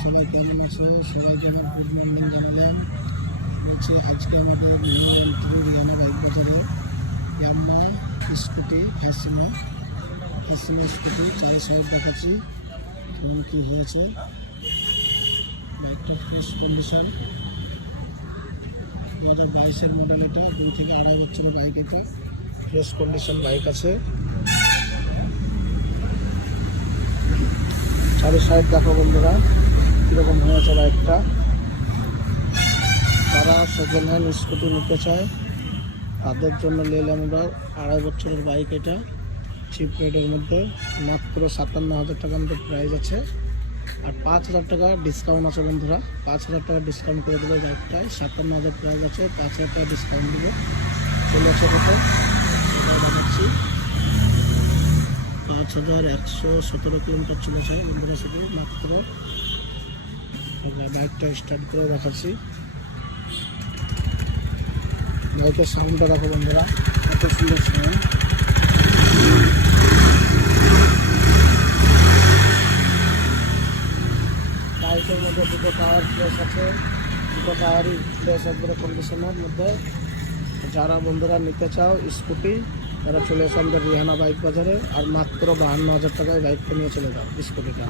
সবাই কেমন আছে? সবাইকে আমার গুড মর্নিং জানালাম। হচ্ছে আজকে আমাদের নিউ এন্ট্রি রিয়ানা বাইক বাজারে ইয়াম্মা স্কুটি হাসিনা স্কুটি 4,000 দেখাচ্ছি। কেমন কী হয়েছে বাইকটা? ফ্রেশ কন্ডিশন, 2022-এর মডেল। এটা 2 থেকে 2.5 বছরের বাইক। এটা ফ্রেশ কন্ডিশন বাইক আছে। 4,000 দেখো বন্ধুরা কীরকম হয়েছে বাইকটা। যারা সেকেন্ড হ্যান্ড স্কুটি নিতে চায় তাদের জন্য নিলাম আমরা 2.5 বছরের বাইক। এটা চিপ রেটের মধ্যে মাত্র 57,000 টাকার মধ্যে প্রাইস আছে। আর 5,000 টাকা ডিসকাউন্ট আছে বন্ধুরা। 5,000 টাকা ডিসকাউন্ট করে দেবে বাইকটায়। 57,000 প্রাইস আছে, 5,000 টাকা ডিসকাউন্ট দেবে। চলেছে কত দেখাচ্ছি, 5,117 কিলোমিটার চলেছে বন্ধুরা। শুধু মাত্র বাইকটা স্টার্ট করে দেখাচ্ছি। বাইকের সাউন্ডটা দেখো বন্ধুরা, কত সুন্দর সাউন্ড। বাইকের মধ্যে দুটো টায়ার ফ্রেশ আছে, দুটো টায়ারই ফ্রেশ একবারে কন্ডিশনের মধ্যে। যারা বন্ধুরা নিতে চাও স্কুটি তারা চলে এসে আমাদের রিয়ানা বাইক বাজারে। আর মাত্র 52,000 টাকায় বাইকটা নিয়ে চলে যাও স্কুটিটা।